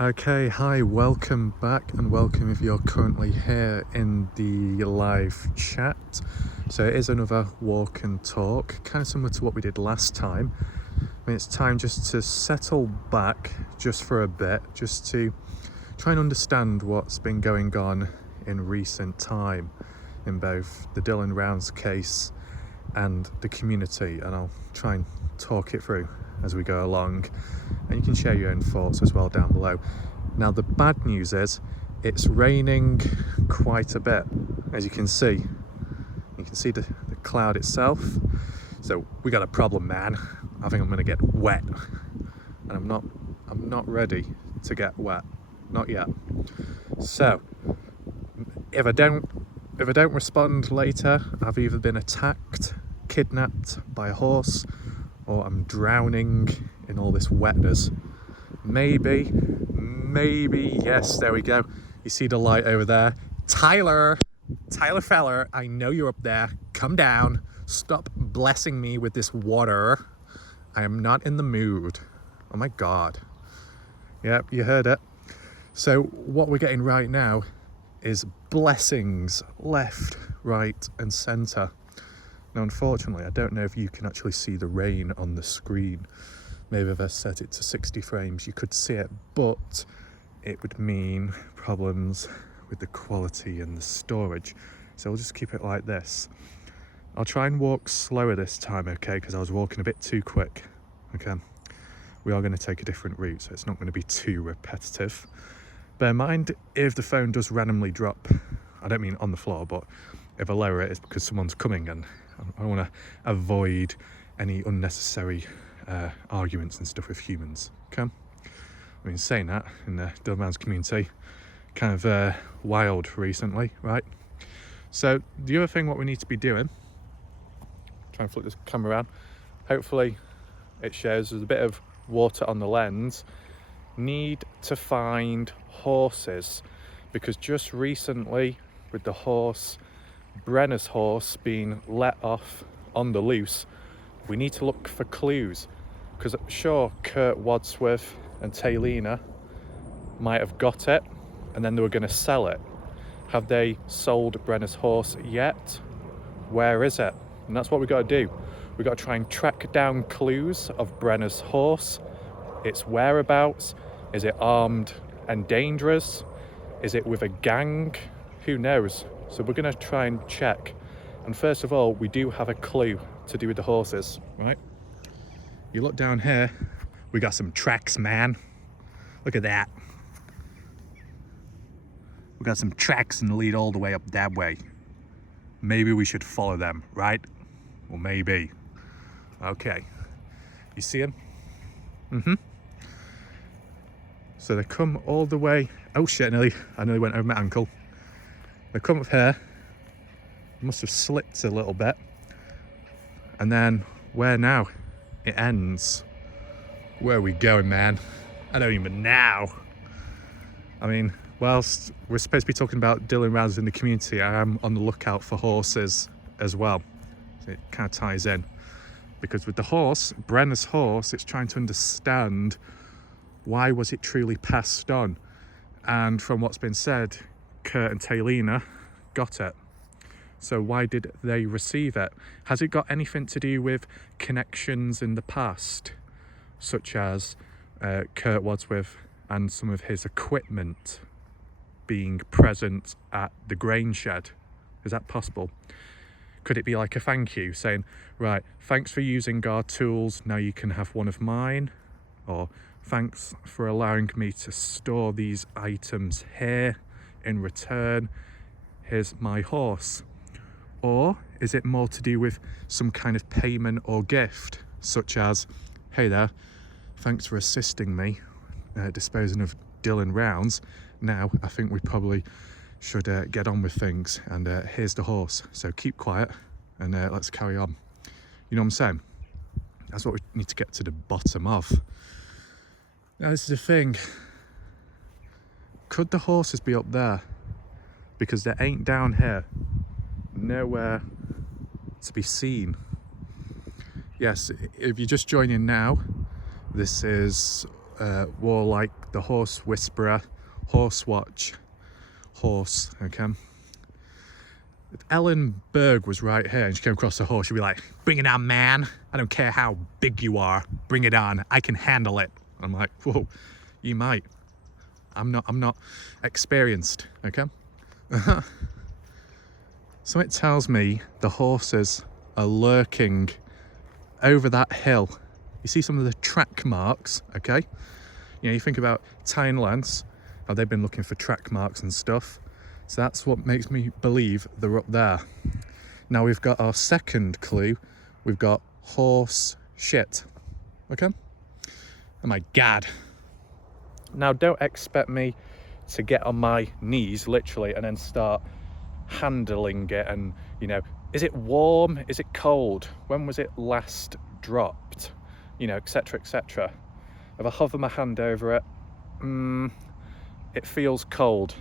Okay, hi, welcome back and welcome if you're currently here in the live chat. So it is another walk and talk, kind of similar to what we did last time. It's time just to settle back just for a bit, just to try and understand what's been going on in recent time in both the Dylan Rounds case and the community, and I'll try and talk it through as we go along, and you can share your own thoughts as well down below. Now the bad news is it's raining quite a bit, as you can see the cloud itself. So we got a problem, man. I think I'm gonna get wet, and I'm not ready to get wet, not yet. So if I don't respond later, I've either been attacked, kidnapped by a horse, or I'm drowning in all this wetness. Maybe, yes, there we go. You see the light over there? Tyler feller, I know you're up there. Come down. Stop blessing me with this water. I am not in the mood. Oh my God. Yep, you heard it. So what we're getting right now is blessings left, right and center. Now unfortunately, I don't know if you can actually see the rain on the screen. Maybe if I set it to 60 frames you could see it, but it would mean problems with the quality and the storage. So we'll just keep it like this. I'll try and walk slower this time, okay, because I was walking a bit too quick. Okay, we are going to take a different route, so it's not going to be too repetitive. Bear in mind, if the phone does randomly drop, I don't mean on the floor, but if I lower it, it's because someone's coming, and I want to avoid any unnecessary arguments and stuff with humans. Okay, I mean, saying that in the Dylan Rounds community, kind of wild recently, right? So the other thing what we need to be doing, try and flip this camera around, hopefully it shows there's a bit of water on the lens. Need to find horses, because just recently with the horse, Brenner's horse, being let off on the loose, we need to look for clues, because sure, Kurt Wadsworth and Taylina might have got it and then they were going to sell it. Have they sold Brenner's horse yet? Where is it? And that's what we've got to do. We've got to try and track down clues of Brenner's horse, its whereabouts. Is it armed and dangerous? Is it with a gang? Who knows? So we're going to try and check. And first of all, we do have a clue to do with the horses, right? You look down here, we got some tracks, man. Look at that. We got some tracks and lead all the way up that way. Maybe we should follow them, right? Well, maybe. Okay. You see them? Mm-hmm. So they come all the way. Oh shit, I nearly went over my ankle. They come up here. Must have slipped a little bit. And then where now? It ends. Where are we going, man? I don't even know. I mean, whilst we're supposed to be talking about Dylan Rounds in the community, I am on the lookout for horses as well. So it kind of ties in. Because with the horse, Brenner's horse, it's trying to understand why was it truly passed on. And from what's been said, Kurt and Taylina got it. So why did they receive it? Has it got anything to do with connections in the past, such as Kurt Wadsworth and some of his equipment being present at the grain shed? Is that possible? Could it be like a thank you, saying, right, thanks for using our tools, now you can have one of mine? Or thanks for allowing me to store these items here. In return, here's my horse. Or is it more to do with some kind of payment or gift, such as, hey there, thanks for assisting me disposing of Dylan Rounds. Now I think we probably should get on with things, and here's the horse. So keep quiet and let's carry on. You know what I'm saying? That's what we need to get to the bottom of. Now this is the thing. Could the horses be up there? Because they ain't down here. Nowhere to be seen. Yes, if you're just joining now, this is wore like the horse whisperer, horse watch, horse, okay? If Ellen Berg was right here and she came across the horse, she'd be like, bring it on, man. I don't care how big you are. Bring it on. I can handle it. I'm like, whoa, you might. I'm not experienced, okay? So it tells me the horses are lurking over that hill. You see some of the track marks, okay? You know, you think about Ty and Lance, how they've been looking for track marks and stuff. So that's what makes me believe they're up there. Now we've got our second clue. We've got horse shit, okay? Oh my God. Now don't expect me to get on my knees, literally, and then start handling it and, you know, is it warm? Is it cold? When was it last dropped? You know, etc, etc. If I hover my hand over it, it feels cold.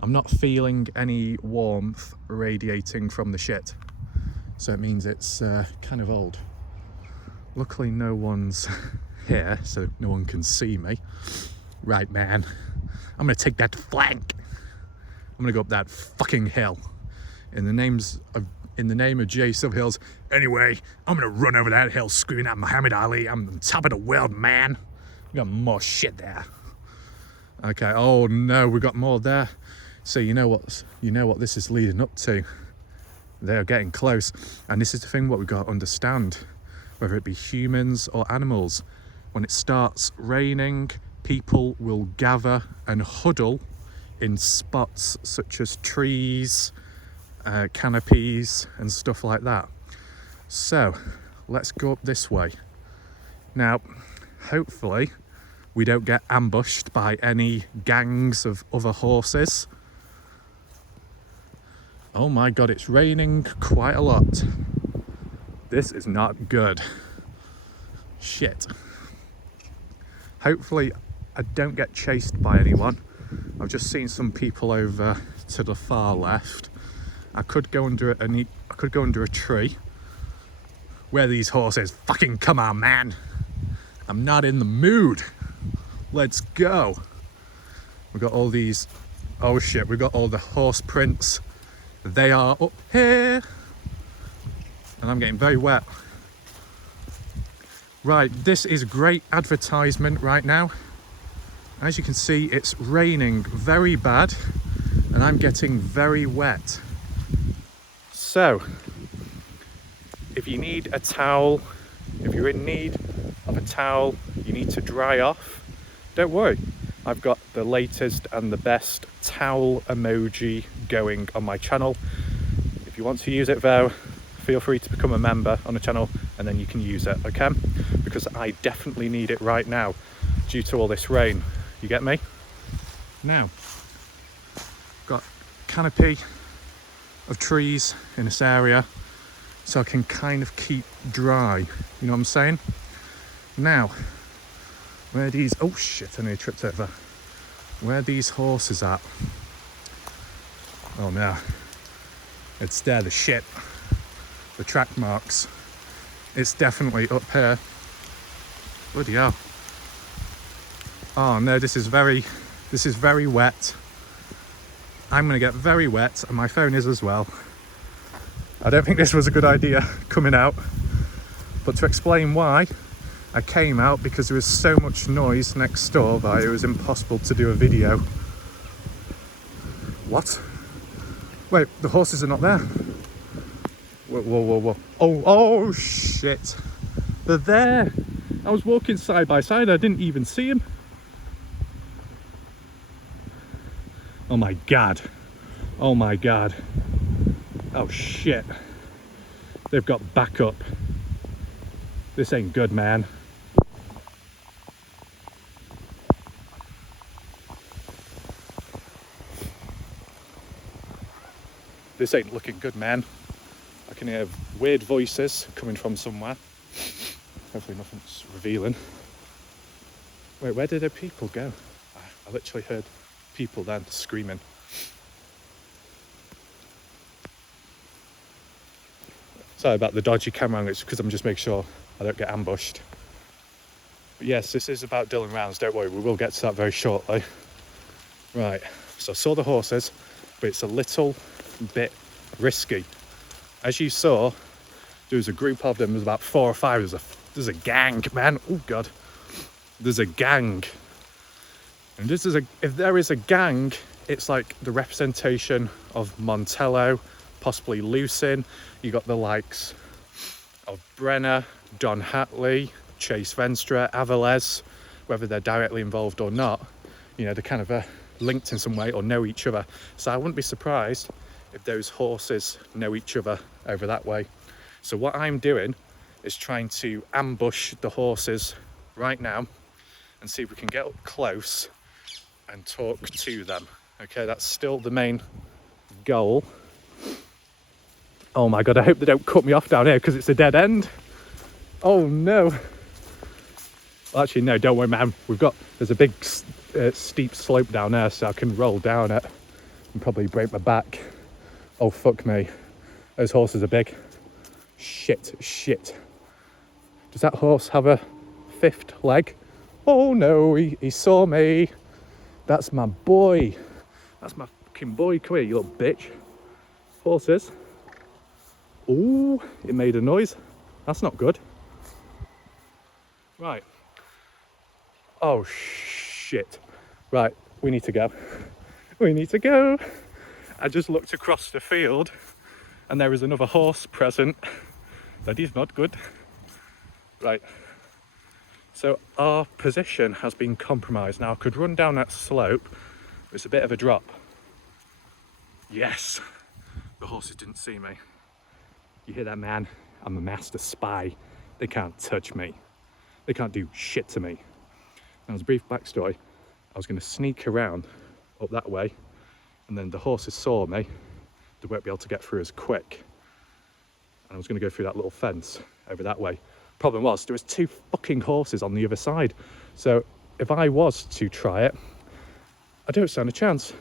I'm not feeling any warmth radiating from the shit. So it means it's kind of old. Luckily no one's here, so no one can see me. Right, man. I'm gonna take that flank. I'm gonna go up that fucking hill. In the name of J Sub Hills. Anyway, I'm gonna run over that hill screaming at Muhammad Ali. I'm on top of the world, man. We got more shit there. Okay, oh no, we got more there. So you know what this is leading up to. They are getting close. And this is the thing what we've got to understand. Whether it be humans or animals. When it starts raining, people will gather and huddle in spots such as trees, canopies and stuff like that. So let's go up this way. Now hopefully we don't get ambushed by any gangs of other horses. Oh my God, it's raining quite a lot. This is not good. Shit. Hopefully I don't get chased by anyone. I've just seen some people over to the far left. I could go under a tree. Where are these horses? Fucking come on, man. I'm not in the mood. Let's go. We've got all these, oh shit, we've got all the horse prints. They are up here. And I'm getting very wet. Right, this is great advertisement right now. As you can see, it's raining very bad and I'm getting very wet. So, if you need a towel, if you're in need of a towel, you need to dry off, don't worry. I've got the latest and the best towel emoji going on my channel. If you want to use it though, feel free to become a member on the channel and then you can use it, okay? Because I definitely need it right now due to all this rain. You get me? Now, got canopy of trees in this area so I can kind of keep dry. You know what I'm saying? Now, where are these, oh shit, I nearly tripped over. Where are these horses at? Oh no, it's there, the shit. The track marks. It's definitely up here. Bloody hell. Oh no, this is very wet. I'm gonna get very wet and my phone is as well. I don't think this was a good idea coming out, but to explain why, I came out because there was so much noise next door that it was impossible to do a video. What? Wait, the horses are not there. Whoa, whoa, whoa, whoa. Oh shit. They're there. I was walking side by side, I didn't even see them. Oh my God. Oh my God. Oh shit. They've got backup. This ain't good, man. This ain't looking good, man. I can hear weird voices coming from somewhere. Hopefully nothing's revealing. Wait, where did the people go? I literally heard people then screaming. Sorry about the dodgy camera angle, it's because I'm just making sure I don't get ambushed. But yes, this is about Dylan Rounds, don't worry, we will get to that very shortly. Right, so I saw the horses, but it's a little bit risky. As you saw, there was a group of them, there was about 4 or 5, there's a gang, man, oh God. There's a gang. And if there is a gang, it's like the representation of Montello, possibly Lucin. You got the likes of Brenner, Don Hatley, Chase Venstra, Avilés, whether they're directly involved or not, you know, they're kind of linked in some way or know each other. So I wouldn't be surprised if those horses know each other over that way. So what I'm doing is trying to ambush the horses right now and see if we can get up close and talk to them. Okay, that's still the main goal. Oh my God, I hope they don't cut me off down here because it's a dead end. Oh no. Well, actually, no, don't worry, man. There's a big steep slope down there, so I can roll down it and probably break my back. Oh, fuck me. Those horses are big. Shit. Does that horse have a 5th leg? Oh no, he saw me. That's my boy. That's my fucking boy. Come here, you little bitch. Horses. Ooh, it made a noise. That's not good. Right. Oh, shit. Right, we need to go. We need to go. I just looked across the field and there is another horse present. That is not good. Right. So our position has been compromised. Now I could run down that slope. It's a bit of a drop. Yes. The horses didn't see me. You hear that, man? I'm a master spy. They can't touch me. They can't do shit to me. Now, as a brief backstory, I was going to sneak around up that way, and then the horses saw me. They won't be able to get through as quick. And I was going to go through that little fence over that way. Problem was, there was 2 fucking horses on the other side. So if I was to try it, I don't stand a chance.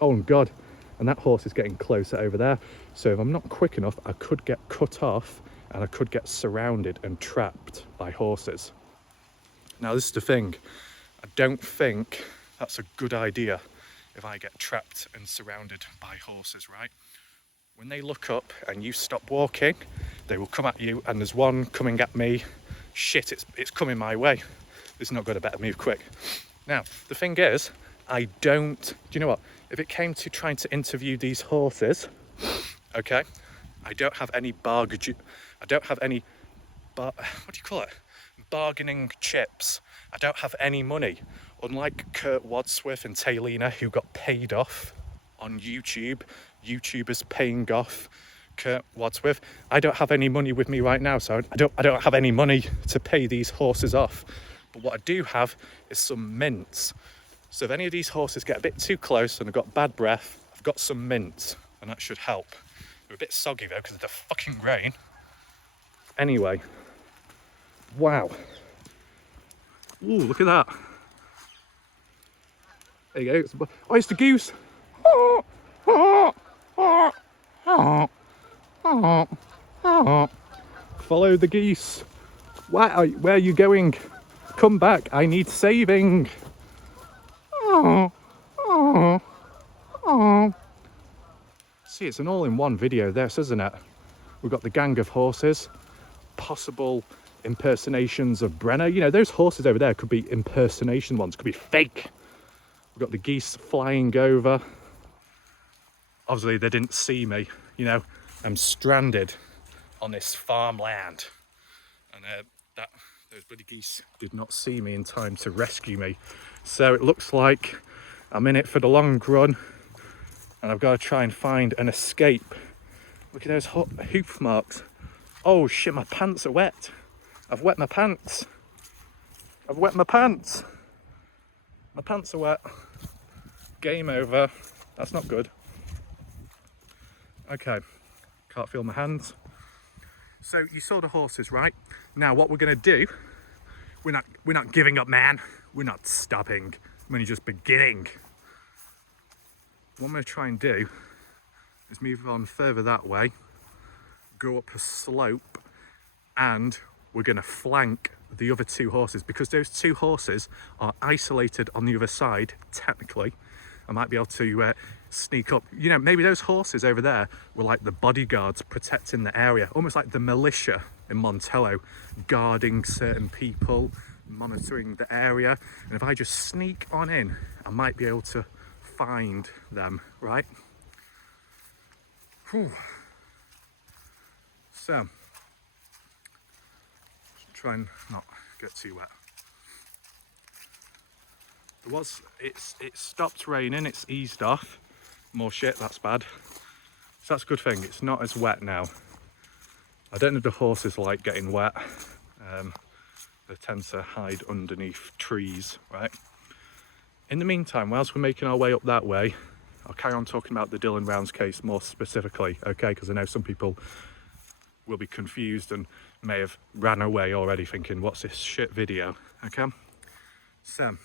Oh God. And that horse is getting closer over there. So if I'm not quick enough, I could get cut off and I could get surrounded and trapped by horses. Now this is the thing. I don't think that's a good idea if I get trapped and surrounded by horses, right? When they look up and you stop walking, they will come at you, and there's one coming at me. Shit, it's coming my way. It's not got a better move quick. Now, the thing is, do you know what? If it came to trying to interview these horses, okay, I don't have any what do you call it? Bargaining chips. I don't have any money. Unlike Kurt Wadsworth and Taylina, who got paid off on YouTube, YouTubers paying off Kurt Wadsworth. I don't have any money with me right now, so I don't have any money to pay these horses off. But what I do have is some mints. So if any of these horses get a bit too close and I've got bad breath, I've got some mints, and that should help. They're a bit soggy though because of the fucking rain. Anyway, wow. Ooh, look at that. There you go. Oh, it's the goose. Follow the geese. Where are you going? Come back. I need saving. See, it's an all-in-one video this, isn't it? We've got the gang of horses, possible impersonations of Brenner. You know, those horses over there could be impersonation ones, could be fake. We've got the geese flying over. Obviously, they didn't see me. You know, I'm stranded on this farmland. And those bloody geese did not see me in time to rescue me. So it looks like I'm in it for the long run. And I've got to try and find an escape. Look at those hoof marks. Oh shit, my pants are wet. I've wet my pants. My pants are wet. Game over. That's not good. Okay, can't feel my hands. So you saw the horses, right? Now what we're gonna do, we're not giving up, man. We're not stopping. We're only just beginning. What I'm gonna try and do is move on further that way, go up a slope, and we're gonna flank the other two horses, because those two horses are isolated on the other side. Technically, I might be able to sneak up. You know, maybe those horses over there were like the bodyguards protecting the area, almost like the militia in Montello, guarding certain people, monitoring the area. And if I just sneak on in, I might be able to find them, right? Whew. So, try and not get too wet. It stopped raining, it's eased off. More shit, that's bad. So that's a good thing, it's not as wet now. I don't know if the horses like getting wet. They tend to hide underneath trees, right? In the meantime, whilst we're making our way up that way, I'll carry on talking about the Dylan Rounds case more specifically, okay? Because I know some people will be confused and may have ran away already thinking, what's this shit video, okay? So,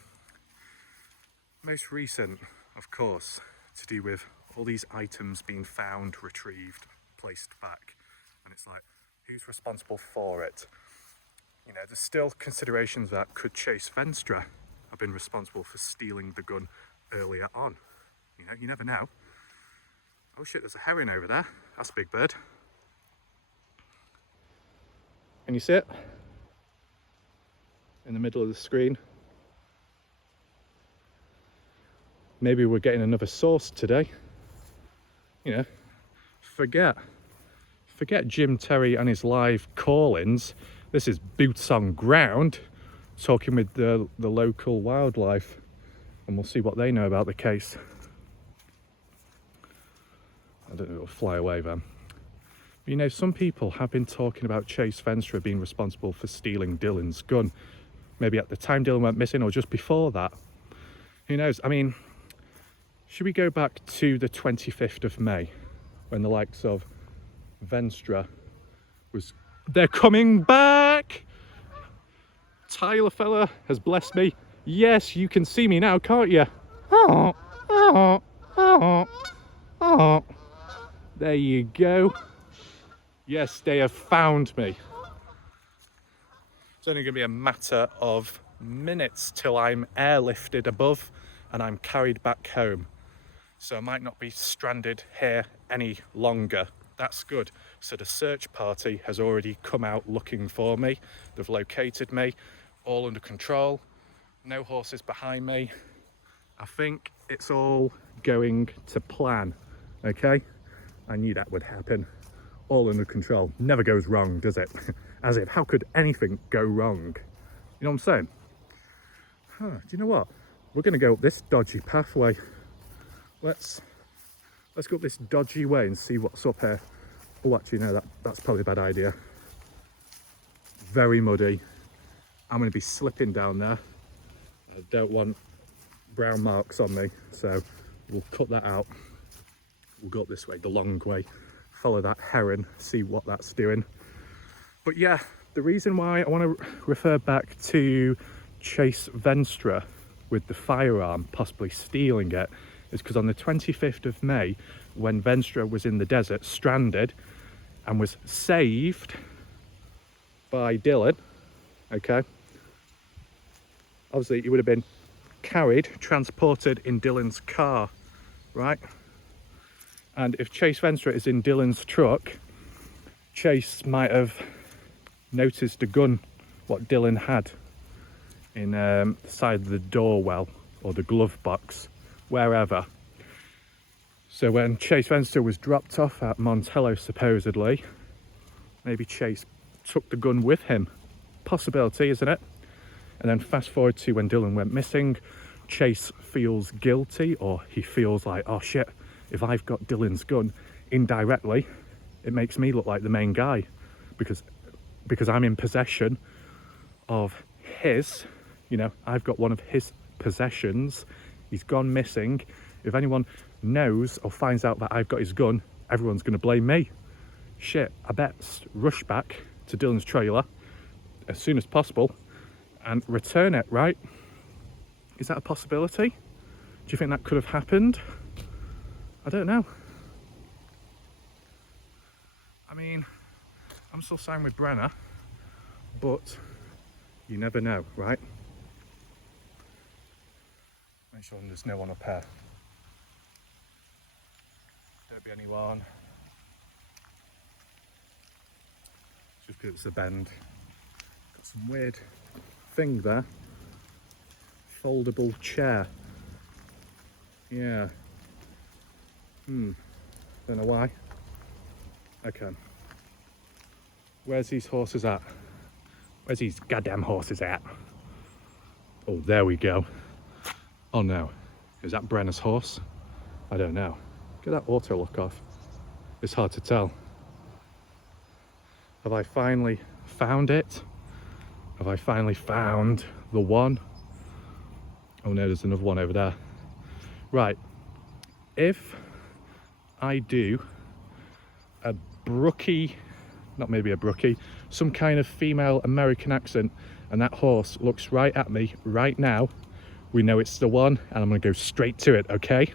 most recent, of course, to do with all these items being found, retrieved, placed back. And it's like, who's responsible for it? You know, there's still considerations that could Chase Venstra have been responsible for stealing the gun earlier on. You know, you never know. Oh shit, there's a heron over there. That's a big bird. Can you see it? In the middle of the screen. Maybe we're getting another source today. You know, forget Jim Terry and his live call-ins. This is boots on ground, talking with the local wildlife, and we'll see what they know about the case. I don't know if it'll fly away then. But you know, some people have been talking about Chase Venstra being responsible for stealing Dylan's gun. Maybe at the time Dylan went missing or just before that. Who knows? I mean, should we go back to the 25th of May when the likes of Venstra was... They're coming back! Tyler fella has blessed me. Yes, you can see me now, can't you? Oh, oh, oh, oh. There you go. Yes, they have found me. It's only going to be a matter of minutes till I'm airlifted above and I'm carried back home. So I might not be stranded here any longer. That's good. So the search party has already come out looking for me. They've located me, all under control. No horses behind me. I think it's all going to plan, okay? I knew that would happen. All under control. Never goes wrong, does it? As if, how could anything go wrong? You know what I'm saying? Do you know what? We're going to go up this dodgy pathway. Let's go up this dodgy way and see what's up here. Oh, actually, no, that's probably a bad idea. Very muddy. I'm going to be slipping down there. I don't want brown marks on me, so we'll cut that out. We'll go up this way, the long way. Follow that heron, see what that's doing. But yeah, the reason why I want to refer back to Chase Venstra with the firearm, possibly stealing it, is because on the 25th of May, when Venstra was in the desert, stranded, and was saved by Dylan, okay? Obviously, he would have been carried, transported in Dylan's car, right? And if Chase Venstra is in Dylan's truck, Chase might have noticed the gun, what Dylan had in the side of the door well, or the glove box, wherever. So when Chase Venstra was dropped off at Montello, supposedly, maybe Chase took the gun with him. Possibility, isn't it? And then fast forward to when Dylan went missing, Chase feels guilty, or he feels like, oh shit, if I've got Dylan's gun, indirectly, it makes me look like the main guy, because I'm in possession of his, you know, I've got one of his possessions. He's gone missing. If anyone knows or finds out that I've got his gun, everyone's going to blame me. Shit, I best rush back to Dylan's trailer as soon as possible and return it, right? Is that a possibility? Do you think that could have happened? I don't know. I mean, I'm still signed with Brenner, but You never know, right? Make sure there's no one up here. Don't be anyone. Just because it's a bend. Got some weird thing there. Foldable chair. Yeah. Don't know why. Okay. Where's these horses at? Where's these goddamn horses at? Oh, there we go. Oh no. Is that Brenner's horse? I don't know. Get that auto lock off. It's hard to tell. Have I finally found it? Have I finally found the one? Oh no, there's another one over there. Right. If I do a brookie, not maybe a brookie, some kind of female American accent, and that horse looks right at me right now, we know it's the one, and I'm gonna go straight to it, okay?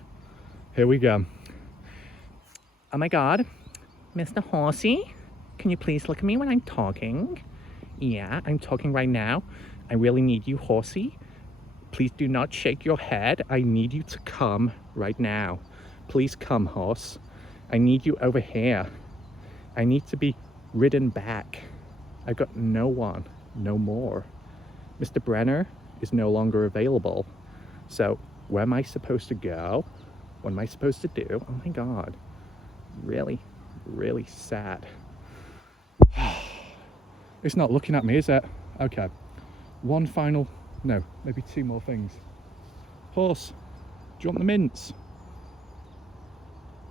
Here we go. Oh my God, Mr. Horsey, can you please look at me when I'm talking? Yeah, I'm talking right now. I really need you, Horsey. Please do not shake your head. I need you to come right now. Please come, horse. I need you over here. I need to be ridden back. I've got no one, no more. Mr. Brenner is no longer available. So where am I supposed to go? What am I supposed to do? Oh my God. Really, really sad. It's not looking at me, is it? Okay. One final, no, maybe two more things. Horse, do you want the mints?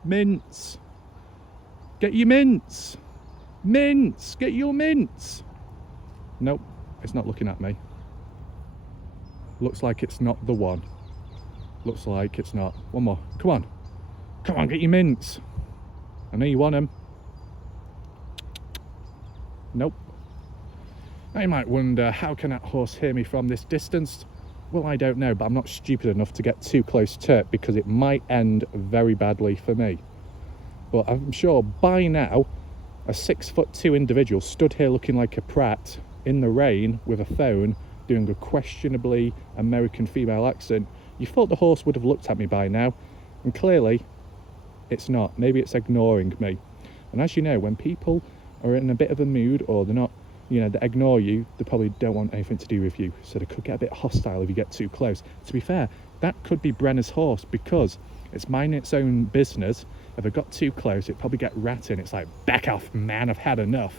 Mints. Get your mints. Mints, get your mints. Nope, it's not looking at me. Looks like it's not the one. Looks like it's not. One more, come on. Come on, get your mints. I know you want them. Nope. Now you might wonder, how can that horse hear me from this distance? Well, I don't know, but I'm not stupid enough to get too close to it because it might end very badly for me. But I'm sure by now, a 6'2" individual stood here looking like a prat in the rain with a phone, doing a questionably American female accent. You thought the horse would have looked at me by now, and clearly it's not. Maybe it's ignoring me. And as you know, when people are in a bit of a mood, or they're not, you know, they ignore you, they probably don't want anything to do with you, so they could get a bit hostile if you get too close. To be fair, that could be Brenner's horse, because it's minding its own business. If I got too close, it'd probably get ratting. It's like, back off, man, I've had enough.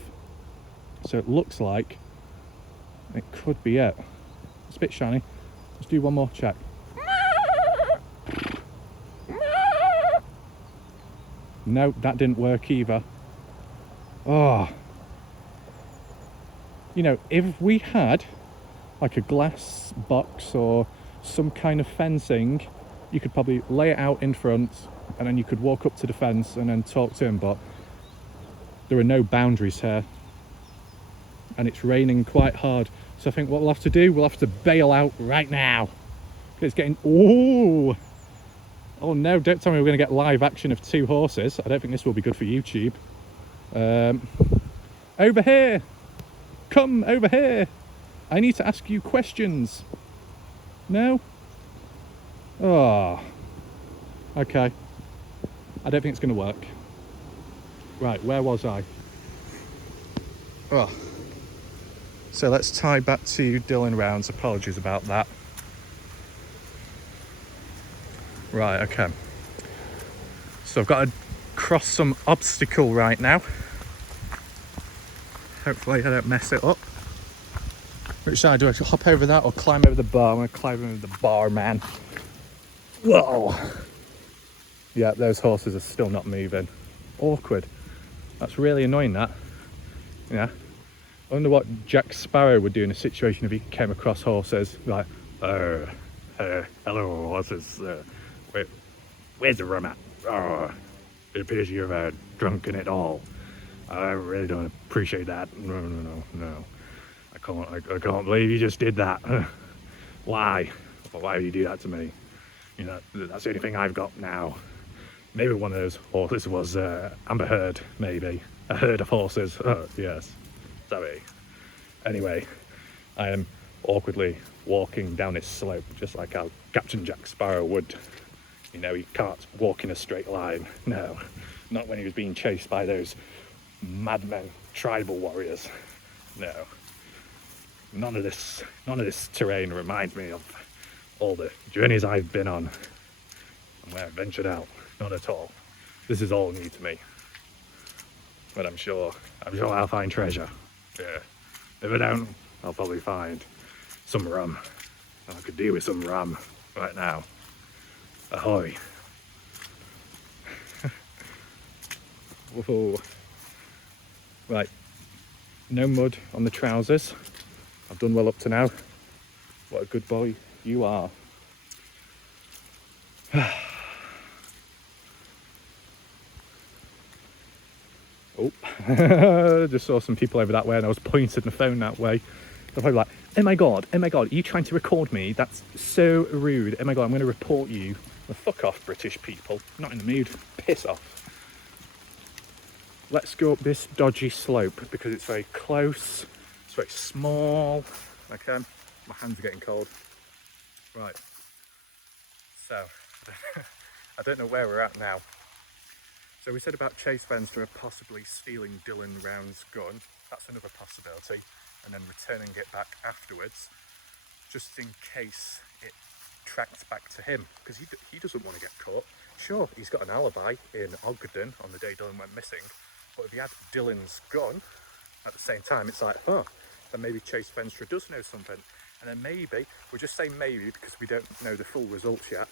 So it looks like it could be it. It's a bit shiny. Let's do one more check. No, that didn't work either. Oh. You know, if we had like a glass box or some kind of fencing, you could probably lay it out in front and then you could walk up to the fence and then talk to him, but there are no boundaries here. And it's raining quite hard. So I think what we'll have to do, we'll have to bail out right now. It's getting, oh no, don't tell me we're going to get live action of two horses. I don't think this will be good for YouTube. Over here. Come over here. I need to ask you questions. No? Oh. Okay. I don't think it's going to work. Right, where was I? Oh. So let's tie back to Dylan Rounds. Apologies about that. Right, okay. So I've got to cross some obstacle right now. Hopefully I don't mess it up. Which side do I hop over that or climb over the bar? I'm going to climb over the bar, man. Whoa! Yeah, those horses are still not moving. Awkward. That's really annoying, that. Yeah. I wonder what Jack Sparrow would do in a situation if he came across horses. Like, hello horses. Where's the rum at? Oh, it appears you've drunken it all. I really don't appreciate that. No. I can't believe you just did that. Why? Why would you do that to me? You know, that's the only thing I've got now. Maybe one of those horses was Amber Heard, maybe. A herd of horses. Oh, yes. Sorry. Anyway, I am awkwardly walking down this slope, just like how Captain Jack Sparrow would. You know, he can't walk in a straight line. No, not when he was being chased by those madmen, tribal warriors. No, none of this terrain reminds me of all the journeys I've been on and where I've ventured out. Not at all. This is all new to me. But I'm sure I'll find treasure. Yeah. If I don't, I'll probably find some rum. I could do with some rum right now. Ahoy. Whoa. Right. No mud on the trousers. I've done well up to now. What a good boy you are. Oh, just saw some people over that way and I was pointing the phone that way. They're probably like, oh my god, are you trying to record me? That's so rude. Oh my god, I'm going to report you. Well, fuck off, British people. I'm not in the mood. Piss off. Let's go up this dodgy slope because it's very close. It's very small. Okay, my hands are getting cold. Right. So, I don't know where we're at now. So we said about Chase Venstra possibly stealing Dylan Round's gun. That's another possibility. And then returning it back afterwards, just in case it tracked back to him. Because he doesn't want to get caught. Sure, he's got an alibi in Ogden on the day Dylan went missing. But if he had Dylan's gun, at the same time, it's like, then maybe Chase Venstra does know something. And then maybe, we'll just say maybe because we don't know the full results yet.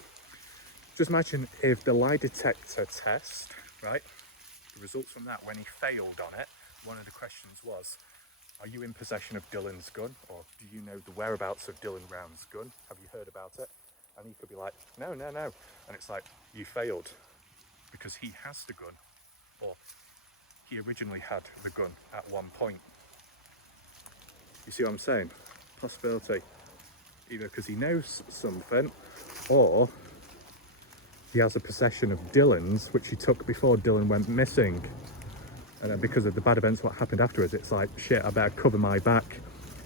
Just imagine if the lie detector test, right, the results from that, when he failed on it, one of the questions was, are you in possession of Dylan's gun? Or do you know the whereabouts of Dylan Round's gun? Have you heard about it? And he could be like, no. And it's like, you failed because he has the gun. Or he originally had the gun at one point. You see what I'm saying? Possibility. Either because he knows something, or he has a possession of Dylan's, which he took before Dylan went missing. And then because of the bad events, what happened afterwards, it's like, shit, I better cover my back.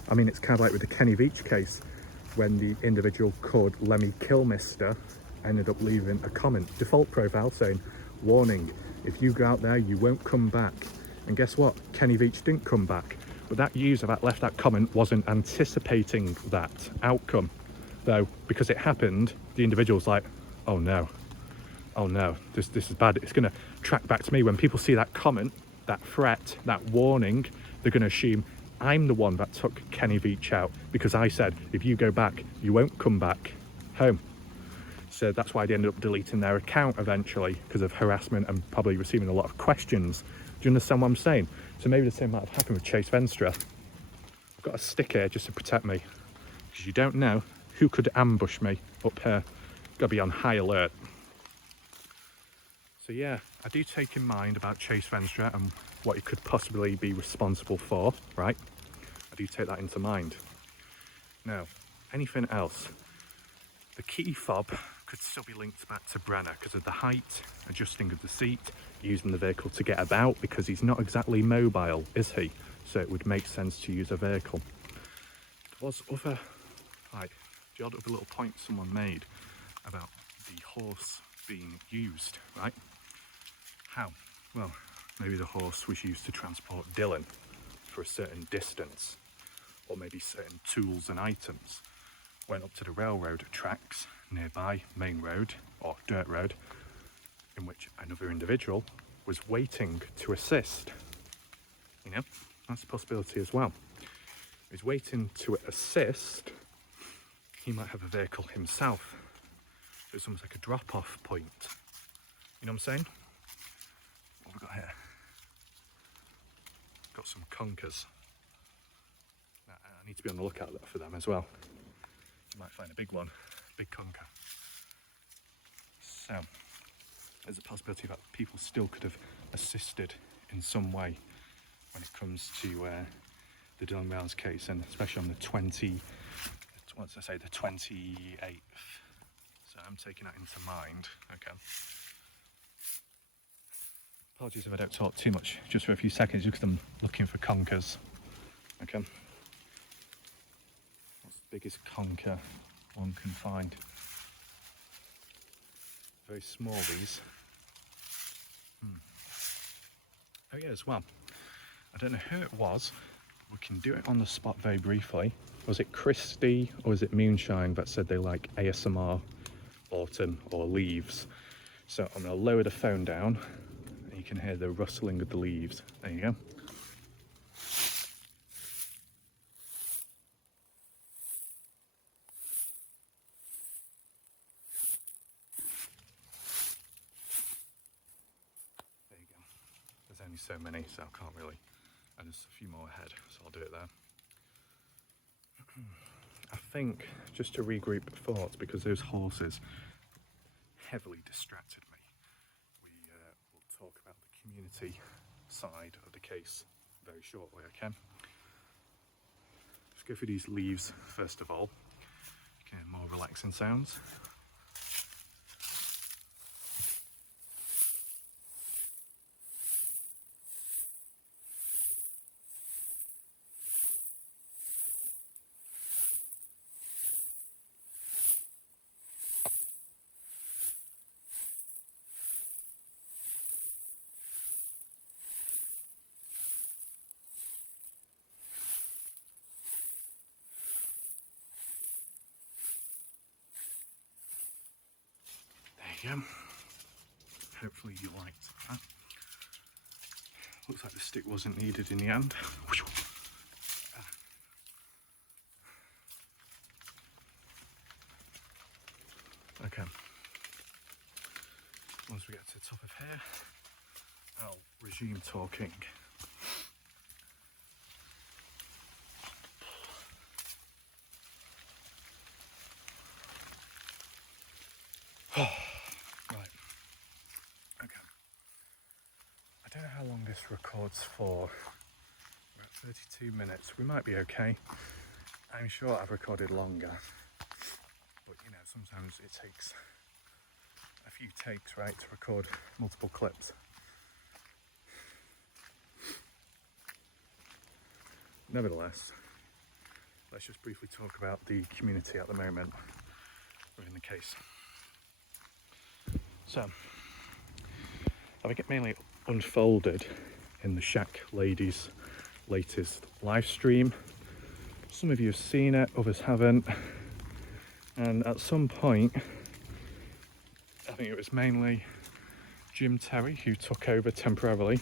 I mean, it's kind of like with the Kenny Veach case, when the individual called Lemmy Kilmister ended up leaving a comment, default profile, saying, warning, if you go out there, you won't come back. And guess what? Kenny Veach didn't come back. But that user that left that comment wasn't anticipating that outcome. Though, because it happened, the individual's like, oh no, this is bad. It's going to track back to me. When people see that comment, that threat, that warning, they're going to assume I'm the one that took Kenny Veach out because I said, if you go back, you won't come back home. So that's why they ended up deleting their account eventually because of harassment and probably receiving a lot of questions. Do you understand what I'm saying? So maybe the same might have happened with Chase Venstra. I've got a stick here just to protect me because you don't know who could ambush me up here. Got to be on high alert. So yeah, I do take in mind about Chase Venstra and what he could possibly be responsible for, right? I do take that into mind. Now, anything else? The key fob could still be linked back to Brenner because of the height, adjusting of the seat, using the vehicle to get about because he's not exactly mobile, is he? So it would make sense to use a vehicle. There was other, like, the odd other little point someone made about the horse being used, right? How? Well, maybe the horse was used to transport Dylan for a certain distance, or maybe certain tools and items. Went up to the railroad tracks nearby, main road or dirt road, in which another individual was waiting to assist. You know, that's a possibility as well. He's waiting to assist. He might have a vehicle himself. It's almost like a drop-off point. You know what I'm saying? What have we got here? Got some conkers. I need to be on the lookout for them as well. You might find a big one, big conker. So, there's a possibility that people still could have assisted in some way when it comes to the Dylan Rounds case, and especially on the 28th. So I'm taking that into mind. Okay. Apologies if I don't talk too much, just for a few seconds, because I'm looking for conkers. Okay. biggest conker one can find. Very small, these. Oh yeah, as well. I don't know who it was. We can do it on the spot very briefly. Was it Christy or was it Moonshine that said they like ASMR autumn or leaves? So I'm going to lower the phone down and you can hear the rustling of the leaves. There you go. There you go. There's only so many, so I can't really. And there's a few more ahead, so I'll do it there. I think, just to regroup thoughts, because those horses heavily distracted me, we'll talk about the community side of the case very shortly, okay? Let's go through these leaves first of all. Okay, more relaxing sounds. There you go. Hopefully you liked that. Looks like the stick wasn't needed in the end. Okay. Once we get to the top of here, I'll resume talking. Right. Okay. I don't know how long this records for. We're at 32 minutes. We might be okay. I'm sure I've recorded longer. But you know, sometimes it takes a few takes, right, to record multiple clips. Nevertheless, let's just briefly talk about the community at the moment. We're in the case. So, I think it mainly unfolded in the Shack Ladies' latest live stream. Some of you have seen it, others haven't. And at some point, I think it was mainly Jim Terry who took over temporarily,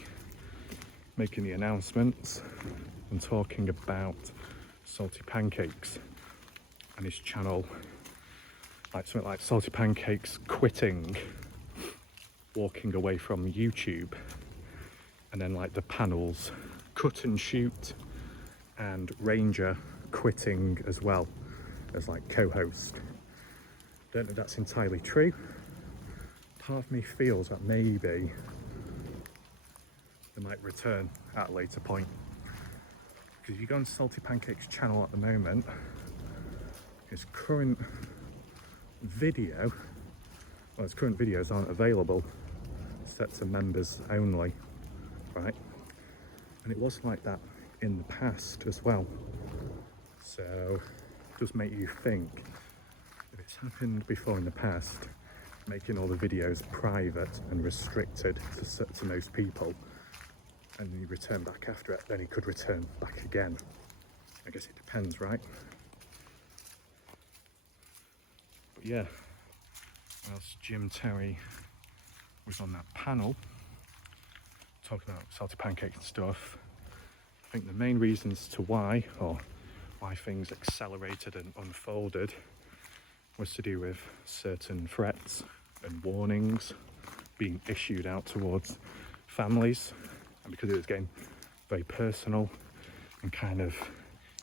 making the announcements and talking about Salty Pancakes and his channel, like something like Salty Pancakes quitting, walking away from YouTube, and then like the panels Cut and Shoot and Ranger quitting as well as like co-host. Don't know if that's entirely true. Part of me feels that maybe they might return at a later point. Because if you go on Salty Pancakes channel at the moment, his current video, well, his current videos aren't available, set to members only, right? And it was like that in the past as well. So it does make you think, if it's happened before in the past, making all the videos private and restricted to most people, and then you return back after it, then he could return back again. I guess it depends, right? But yeah, whilst Jim Terry was on that panel talking about Salty Pancake and stuff, I think the main reasons to why things accelerated and unfolded was to do with certain threats and warnings being issued out towards families, and because it was getting very personal and kind of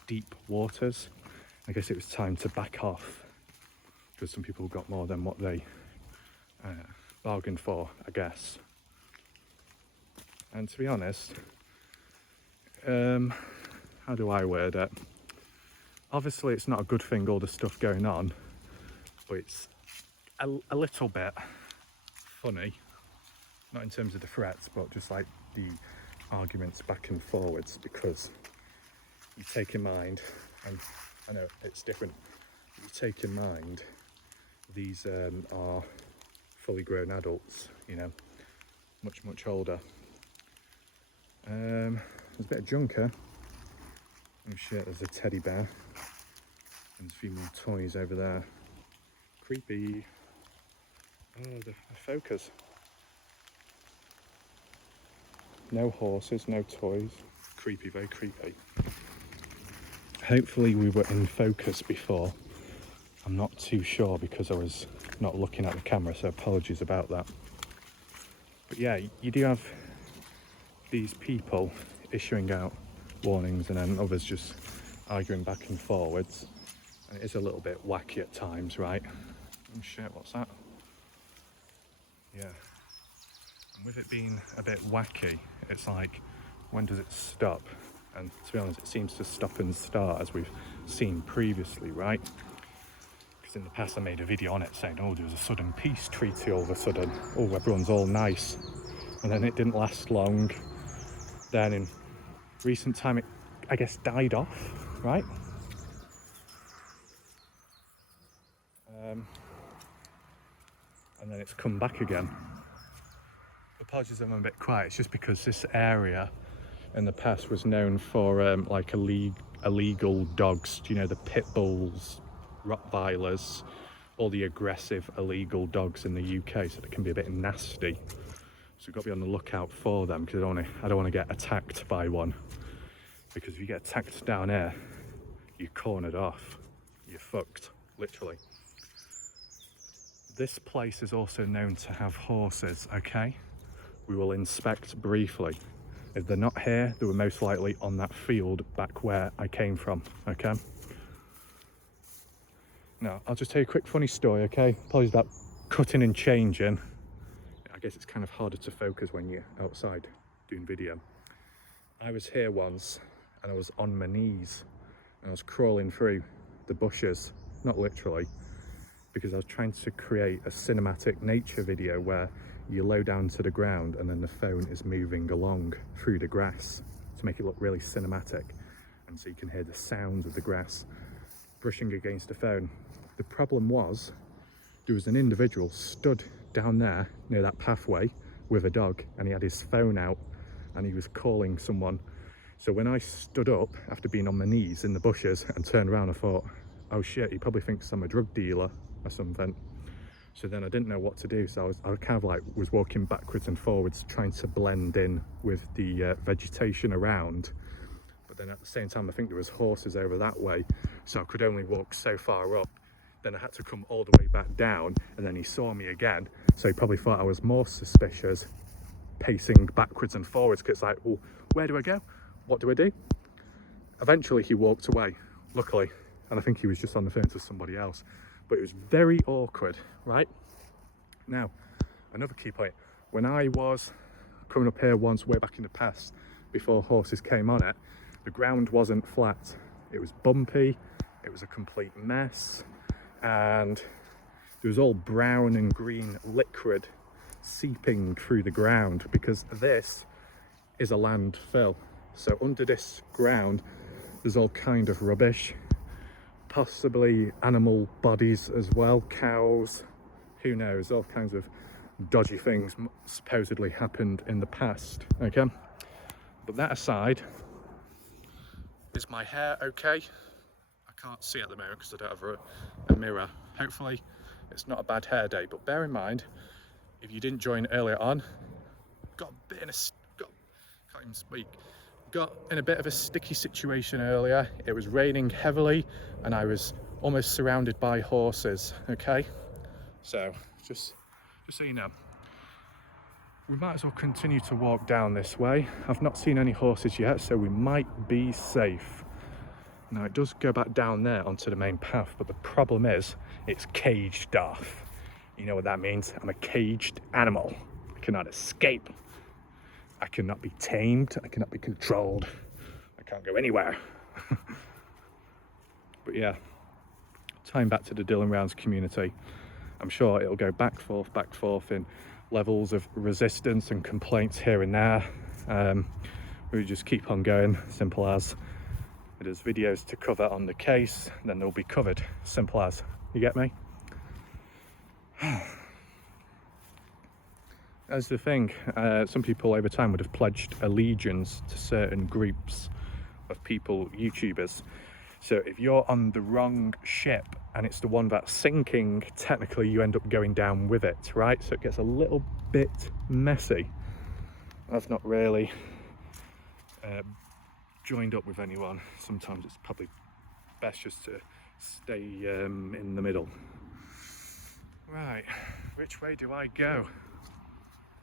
deep waters, I guess it was time to back off, because some people got more than what they bargained for, I guess. And to be honest, how do I word it? Obviously it's not a good thing, all the stuff going on, but it's a little bit funny, not in terms of the threats, but just like the arguments back and forwards, because you take in mind, and I know it's different. You take in mind, these are fully grown adults, you know, much older. There's a bit of junk here. Oh shit, there's a teddy bear. And there's a few more toys over there. Creepy. Oh, the focus. No horses, no toys. Creepy, very creepy. Hopefully we were in focus before. I'm not too sure because I was not looking at the camera, so apologies about that. But yeah, you do have these people issuing out warnings and then others just arguing back and forwards. And it is a little bit wacky at times, right? Oh shit, what's that? Yeah. And with it being a bit wacky, it's like, when does it stop? And to be honest, it seems to stop and start as we've seen previously, right? Because in the past I made a video on it saying, oh, there was a sudden peace treaty all of a sudden. Oh, everyone's all nice. And then it didn't last long. Then in recent time, it, I guess, died off, right? And then it's come back again. Apologies if I'm a bit quiet, it's just because this area in the past was known for like illegal dogs, you know, the pit bulls, Rottweilers, all the aggressive illegal dogs in the UK, so they can be a bit nasty. So you've got to be on the lookout for them, because I don't want to get attacked by one. Because if you get attacked down here, you're cornered off. You're fucked, literally. This place is also known to have horses, okay? We will inspect briefly. If they're not here, they were most likely on that field back where I came from, okay? Now, I'll just tell you a quick funny story, okay? Apologies about cutting and changing. I guess it's kind of harder to focus when you're outside doing video. I was here once and I was on my knees and I was crawling through the bushes, not literally, because I was trying to create a cinematic nature video where you low down to the ground and then the phone is moving along through the grass to make it look really cinematic, and so you can hear the sounds of the grass brushing against the phone. The problem was there was an individual stood down there near that pathway with a dog, and he had his phone out and he was calling someone. So when I stood up after being on my knees in the bushes and turned around, I thought, oh shit, he probably thinks I'm a drug dealer or something. So then I didn't know what to do, so I kind of like was walking backwards and forwards trying to blend in with the vegetation around. But then at the same time I think there was horses over that way, so I could only walk so far up. Then I had to come all the way back down, and then he saw me again, so he probably thought I was more suspicious, pacing backwards and forwards, because it's like, well, where do I go? What do I do? Eventually he walked away, luckily, and I think he was just on the phone to somebody else. But it was very awkward, right? Now, another key point. When I was coming up here once, way back in the past, before horses came on it, the ground wasn't flat. It was bumpy, it was a complete mess, and there was all brown and green liquid seeping through the ground, because this is a landfill. So under this ground, there's all kind of rubbish, possibly animal bodies as well, cows, who knows, all kinds of dodgy things supposedly happened in the past, okay? But that aside, is my hair okay? I can't see at the moment because I don't have a mirror. Hopefully it's not a bad hair day, but bear in mind, if you didn't join earlier on, got in a bit of a sticky situation earlier. It was raining heavily and I was almost surrounded by horses, okay? So just so you know, we might as well continue to walk down this way. I've not seen any horses yet, so we might be safe. Now it does go back down there onto the main path, but the problem is it's caged off. You know what that means? I'm a caged animal. I cannot escape. I cannot be tamed, I cannot be controlled, I can't go anywhere. But yeah, tying back to the Dylan Rounds community, I'm sure it'll go back forth in levels of resistance and complaints here and there. We just keep on going, simple as. There's videos to cover on the case, then they'll be covered. Simple as. You get me? That's the thing. Some people over time would have pledged allegiance to certain groups of people, YouTubers. So if you're on the wrong ship and it's the one that's sinking, technically you end up going down with it, right? So it gets a little bit messy. I've not really joined up with anyone. Sometimes it's probably best just to stay in the middle. Right, which way do I go?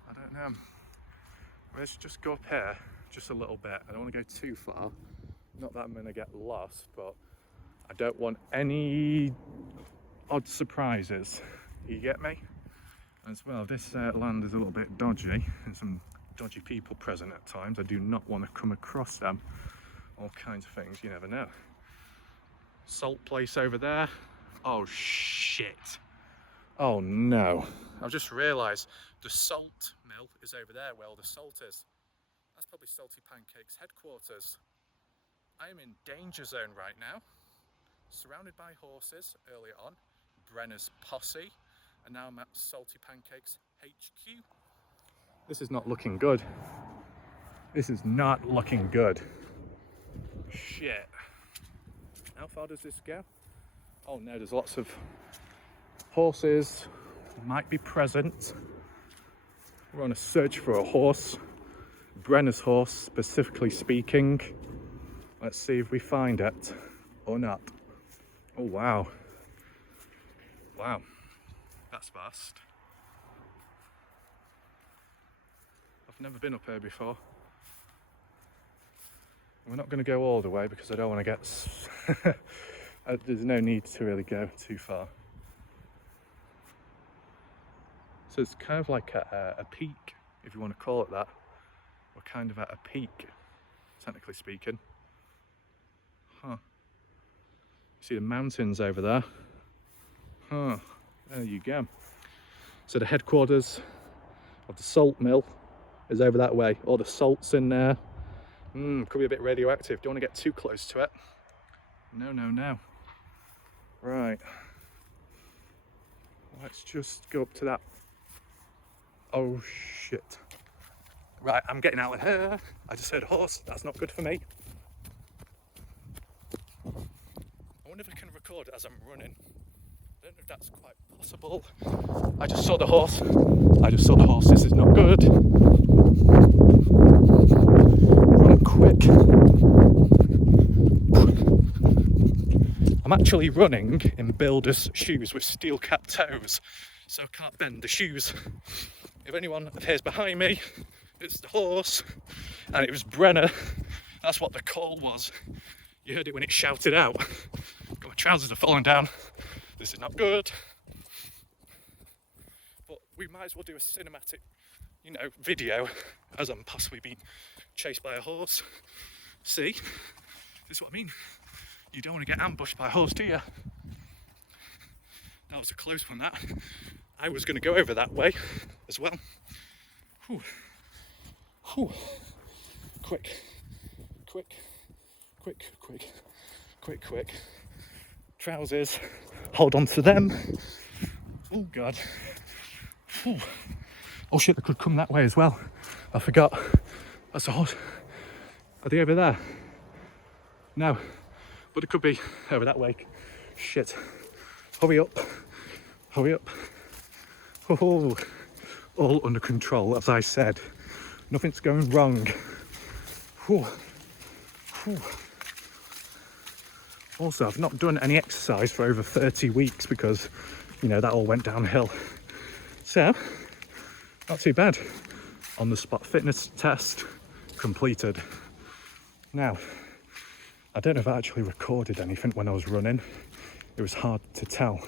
I don't know. Let's just go up here just a little bit. I don't want to go too far. Not that I'm going to get lost, but I don't want any odd surprises. You get me? As well, this land is a little bit dodgy and some dodgy people present at times. I do not want to come across them. All kinds of things, you never know. Salt place over there. Oh shit. Oh no. I've just realised the salt mill is over there where all the salt is. That's probably Salty Pancake's headquarters. I am in danger zone right now. Surrounded by horses earlier on. Brenner's posse. And now I'm at Salty Pancake's HQ. This is not looking good. This is not looking good. Shit. How far does this go? Oh no, there's lots of horses. Might be present. We're on a search for a horse. Brenner's horse, specifically speaking. Let's see if we find it or not. Oh wow. Wow. That's vast. I've never been up here before. We're not going to go all the way because I don't want to get... There's no need to really go too far. So it's kind of like a peak, if you want to call it that. We're kind of at a peak, technically speaking. Huh. You see the mountains over there? Huh. There you go. So the headquarters of the salt mill is over that way. All the salt's in there. Could be a bit radioactive. Don't want to get too close to it. No, no, no. Right. Let's just go up to that. Oh shit. Right, I'm getting out of here. I just heard a horse. That's not good for me. I wonder if I can record as I'm running. I don't know if that's quite possible. I just saw the horse. This is not good. Run quick. I'm actually running in builder's shoes with steel cap toes, so I can't bend the shoes. If anyone appears behind me, it's the horse, and it was Brenner. That's what the call was. You heard it when it shouted out. My trousers are falling down. This is not good. But we might as well do a cinematic, video as I'm possibly being chased by a horse. See? This is what I mean. You don't want to get ambushed by a horse, do you? That was a close one, that. I was going to go over that way as well. Whew. Whew. Quick. Trousers. Hold on to them. Oh God. Whew. Oh shit, they could come that way as well. I forgot. That's a horse. Are they over there? No. But it could be over that way. Shit. Hurry up. Oh, all under control, as I said. Nothing's going wrong. Whew. Also, I've not done any exercise for over 30 weeks because, that all went downhill. So, not too bad. On the spot fitness test completed. Now, I don't know if I actually recorded anything when I was running. It was hard to tell.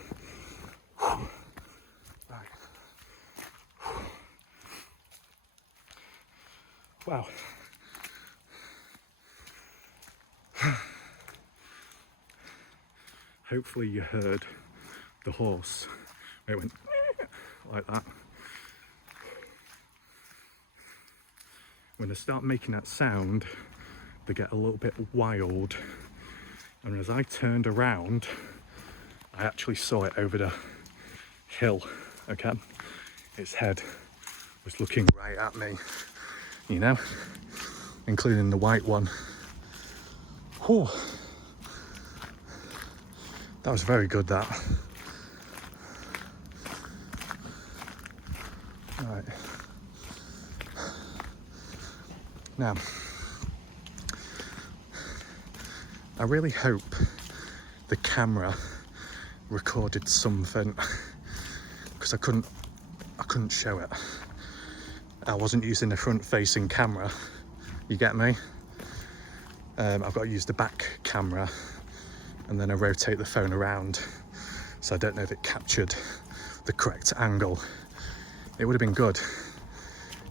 Right. Wow. Hopefully you heard the horse. It went like that. When they start making that sound, they get a little bit wild. And as I turned around, I actually saw it over the hill, okay? Its head was looking right at me, you know, including the white one. Whew. That was very good, that. Right. Now, I really hope the camera recorded something, because I couldn't show it. I wasn't using the front-facing camera, you get me? I've got to use the back camera, and then I rotate the phone around, so I don't know if it captured the correct angle. It would have been good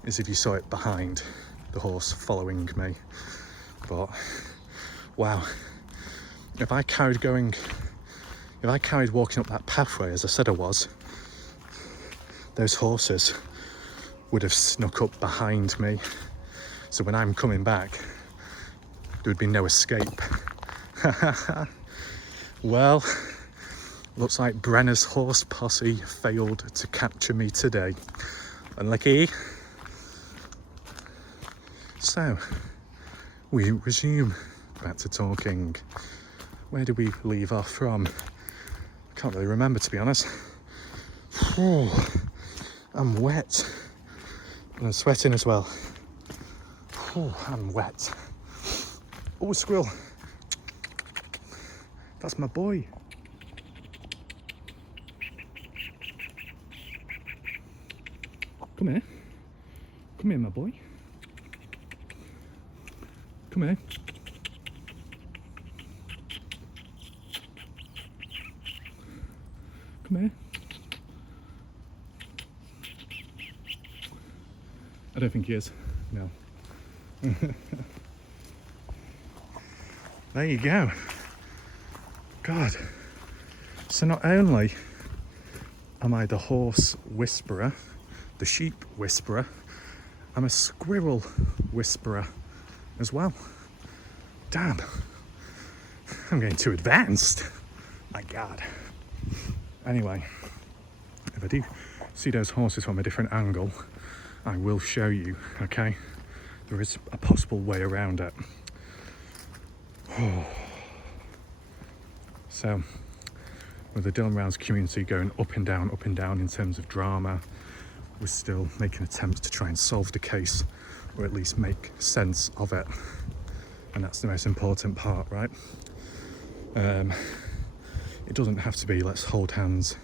is if you saw it behind the horse following me, but wow, if I carried walking up that pathway as I said I was, those horses would have snuck up behind me, so when I'm coming back there would be no escape. Well, looks like Brenner's horse posse failed to capture me today. Unlucky. So, we resume back to talking. Where did we leave off from? I can't really remember, to be honest. I'm wet. And I'm sweating as well. I'm wet. Oh, a squirrel. That's my boy. Come here. Come here, my boy. Come here. Come here. I don't think he is. No. There you go. God. So not only am I the horse whisperer, the sheep whisperer, I'm a squirrel whisperer as well. Damn. I'm getting too advanced. My God. Anyway, if I do see those horses from a different angle, I will show you, okay? There is a possible way around it. So, with the Dylan Rounds community going up and down in terms of drama, we're still making attempts to try and solve the case, or at least make sense of it. And that's the most important part, right? It doesn't have to be let's hold hands,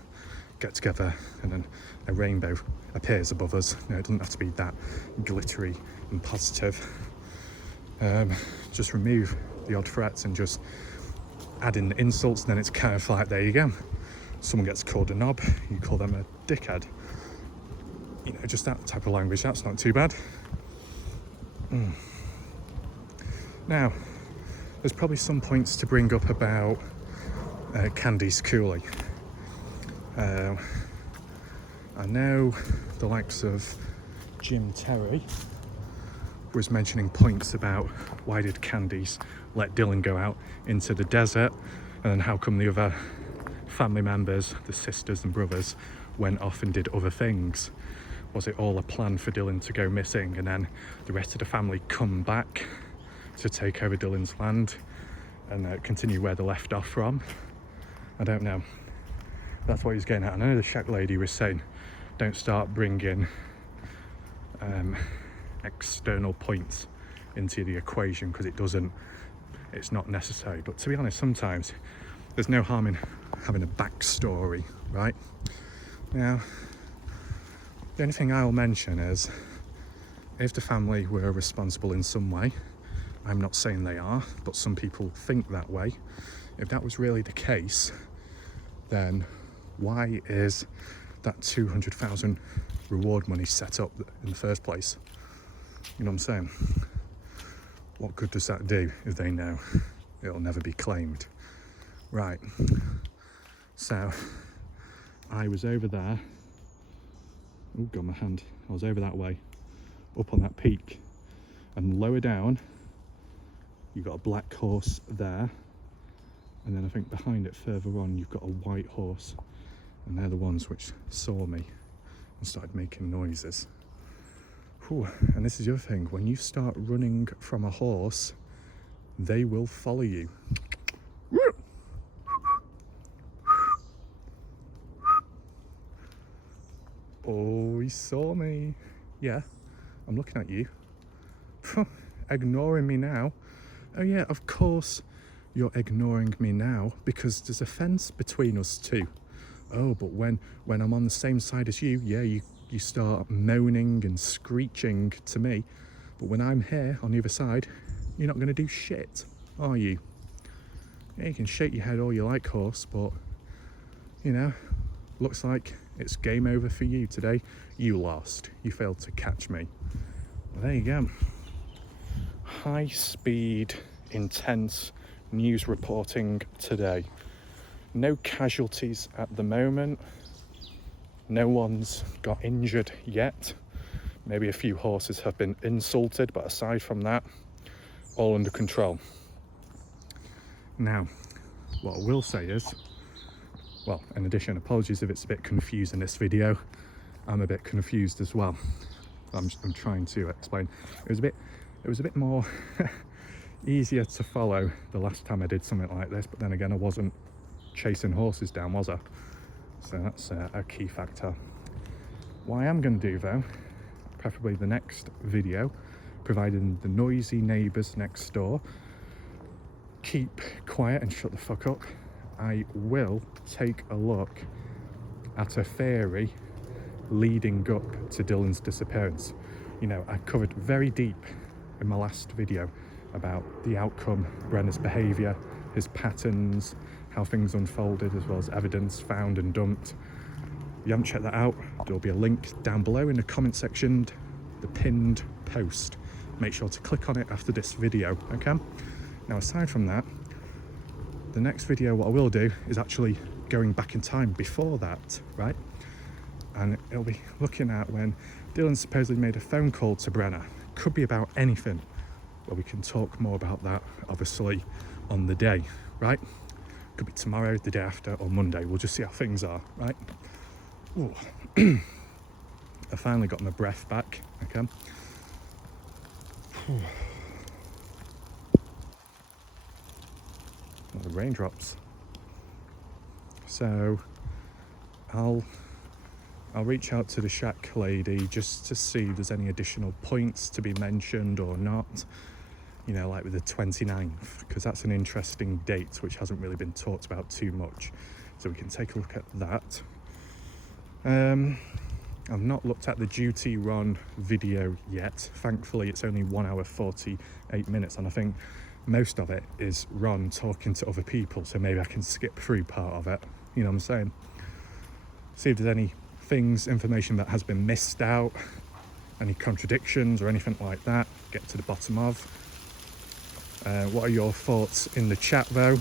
get together, and then a rainbow appears above us. No, it doesn't have to be that glittery and positive. Just remove the odd threats and just add in the insults, and then it's kind of like, there you go. Someone gets called a knob, you call them a dickhead. You know, just that type of language, that's not too bad. Now, there's probably some points to bring up about Candice Cooley. I know the likes of Jim Terry was mentioning points about why did Candice let Dylan go out into the desert, and then how come the other family members, the sisters and brothers, went off and did other things. Was it all a plan for Dylan to go missing and then the rest of the family come back to take over Dylan's land and continue where they left off from? I don't know. That's what he's getting at. I know the shack lady was saying don't start bringing external points into the equation because it's not necessary. But to be honest, sometimes there's no harm in having a backstory, right? Now, the only thing I'll mention is if the family were responsible in some way, I'm not saying they are, but some people think that way. If that was really the case, then why is that 200,000 reward money set up in the first place? You know what I'm saying? What good does that do if they know it'll never be claimed? Right. So, I was over there. Oh, got my hand. I was over that way, up on that peak. And lower down, you've got a black horse there. And then I think behind it further on you've got a white horse, and they're the ones which saw me and started making noises. Whew. And this is the other thing, when you start running from a horse, they will follow you. Oh, he saw me. Yeah, I'm looking at you. Ignoring me now. Oh yeah, of course you're ignoring me now because there's a fence between us two. Oh, but when I'm on the same side as you, yeah, you start moaning and screeching to me. But when I'm here on the other side, you're not going to do shit, are you? Yeah, you can shake your head all you like, horse, but, you know, looks like it's game over for you today. You lost. You failed to catch me. Well, there you go. High speed, intense news reporting today. No casualties at the moment. No one's got injured yet. Maybe a few horses have been insulted, but aside from that, all under control. Now, what I will say is, well, in addition, apologies if it's a bit confusing this video. I'm a bit confused as well. I'm trying to explain. It was a bit more easier to follow the last time I did something like this, but then again, I wasn't chasing horses down, was I? So that's a key factor. What I am going to do though, preferably the next video, providing the noisy neighbours next door keep quiet and shut the fuck up, I will take a look at a theory leading up to Dylan's disappearance. You know, I covered very deep in my last video about the outcome, Brenner's behaviour, his patterns, how things unfolded, as well as evidence found and dumped. If you haven't checked that out, there'll be a link down below in the comment section, the pinned post. Make sure to click on it after this video, okay? Now, aside from that, the next video, what I will do is actually going back in time before that, right? And it'll be looking at when Dylan supposedly made a phone call to Brenner. Could be about anything. Well, we can talk more about that, obviously, on the day, right? Could be tomorrow, the day after, or Monday. We'll just see how things are, right? Ooh. I finally got my breath back, okay? The raindrops. So I'll reach out to the shack lady just to see if there's any additional points to be mentioned or not, you know, like with the 29th, because that's an interesting date which hasn't really been talked about too much, so we can take a look at that. I've not looked at the duty Ron video yet. Thankfully it's only 1 hour 48 minutes, and I think most of it is Ron talking to other people, so maybe I can skip through part of it, you know what I'm saying? See if there's any things, information that has been missed out, any contradictions or anything like that, get to the bottom of. What are your thoughts in the chat though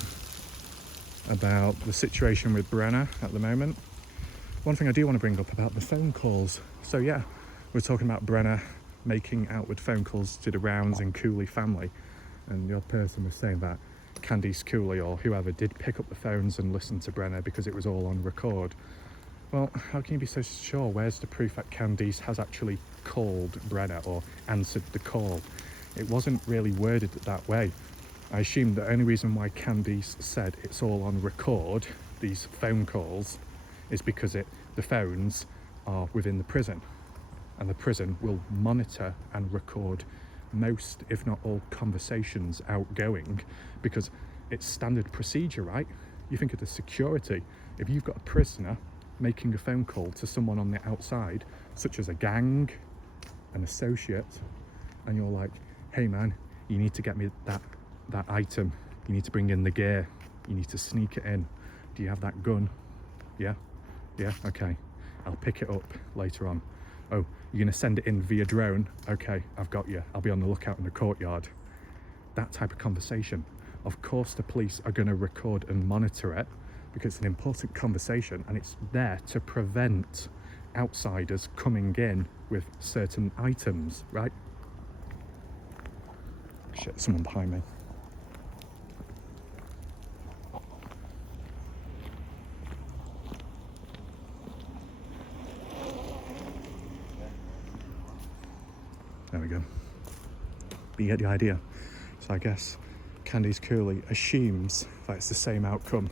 about the situation with Brenner at the moment? One thing I do want to bring up about the phone calls. So yeah, we're talking about Brenner making outward phone calls to the Rounds and Cooley family, and the odd person was saying that Candice Cooley or whoever did pick up the phones and listen to Brenner because it was all on record. Well, how can you be so sure? Where's the proof that Candice has actually called Brenner or answered the call? It wasn't really worded that way. I assume the only reason why Candice said it's all on record, these phone calls, is because the phones are within the prison, and the prison will monitor and record most, if not all, conversations outgoing, because it's standard procedure, right? You think of the security. If you've got a prisoner making a phone call to someone on the outside, such as a gang, an associate, and you're like, hey man, you need to get me that item, you need to bring in the gear, you need to sneak it in, do you have that gun? Yeah, okay, I'll pick it up later on. Oh, you're gonna send it in via drone? Okay, I've got you, I'll be on the lookout in the courtyard. That type of conversation. Of course the police are gonna record and monitor it, because it's an important conversation and it's there to prevent outsiders coming in with certain items, right? Shit, someone behind me. There we go. But you get the idea. So I guess Candice Cooley assumes that it's the same outcome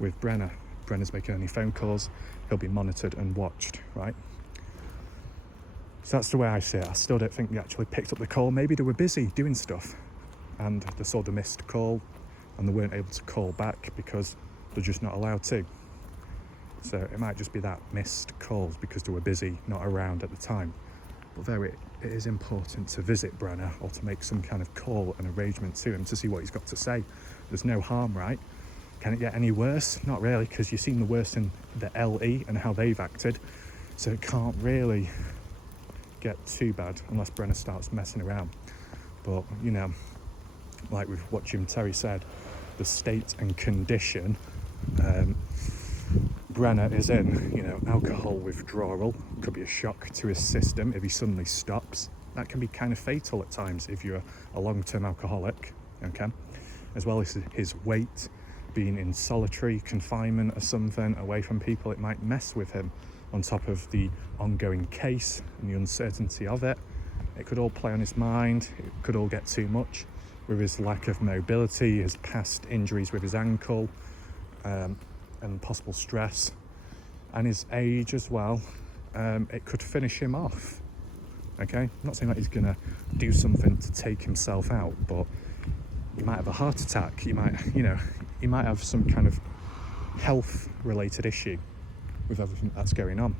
with Brenner. Brenner's making any phone calls, he'll be monitored and watched, right? So that's the way I see it. I still don't think they actually picked up the call. Maybe they were busy doing stuff and they saw the missed call and they weren't able to call back because they're just not allowed to. So it might just be that, missed calls because they were busy, not around at the time. But though it is important to visit Brenner or to make some kind of call and arrangement to him to see what he's got to say. There's no harm, right? Can it get any worse? Not really, because you've seen the worst in the LE and how they've acted. So it can't really get too bad unless Brenner starts messing around. But, you know, like with what Jim Terry said, the state and condition Brenner is in, you know, alcohol withdrawal could be a shock to his system if he suddenly stops. That can be kind of fatal at times if you're a long-term alcoholic, okay? As well as his weight, being in solitary confinement or something away from people, it might mess with him on top of the ongoing case and the uncertainty of it. It could all play on his mind, it could all get too much with his lack of mobility, his past injuries with his ankle, and possible stress, and his age as well. It could finish him off, okay? I'm not saying that he's gonna do something to take himself out, but he might have a heart attack, he might have some kind of health related issue with everything that's going on.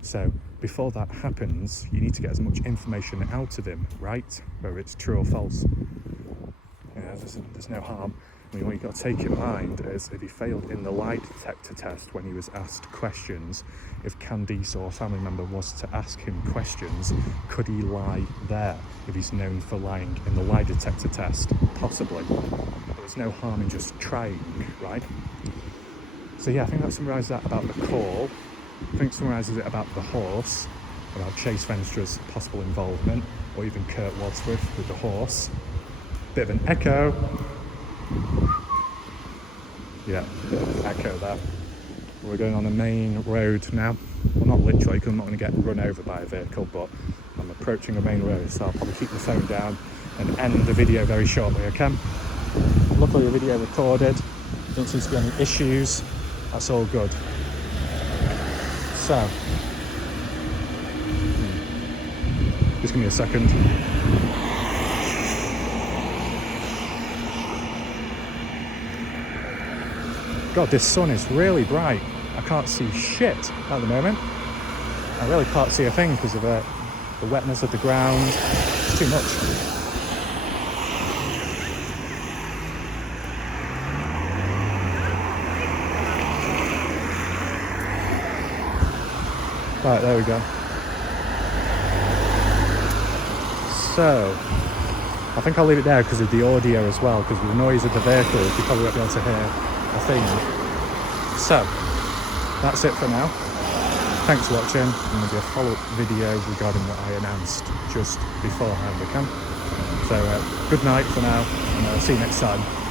So before that happens, you need to get as much information out of him, right? Whether it's true or false. You know, there's no harm. I mean, what you've got to take in mind is if he failed in the lie detector test when he was asked questions, if Candice or a family member was to ask him questions, could he lie there if he's known for lying in the lie detector test? Possibly. But there's no harm in just trying, right? So yeah, I think that summarises that about the call. I think it summarises it about the horse, about Chase Venstra's possible involvement, or even Kurt Wadsworth with the horse. Bit of an echo. Yeah, bit of an echo there. We're going on the main road now. Well, not literally, because I'm not going to get run over by a vehicle, but I'm approaching a main road, so I'll probably keep the phone down and end the video very shortly, okay? Luckily the video recorded, don't seem to be any issues, that's all good. So, just give me a second. God, this sun is really bright. I can't see shit at the moment. I really can't see a thing because of the wetness of the ground. It's too much. Right, there we go. So, I think I'll leave it there because of the audio as well, because of the noise of the vehicles, you probably won't be able to hear a thing. So, that's it for now. Thanks for watching, and there'll be a follow-up video regarding what I announced just beforehand, okay? So, good night for now, and I'll see you next time.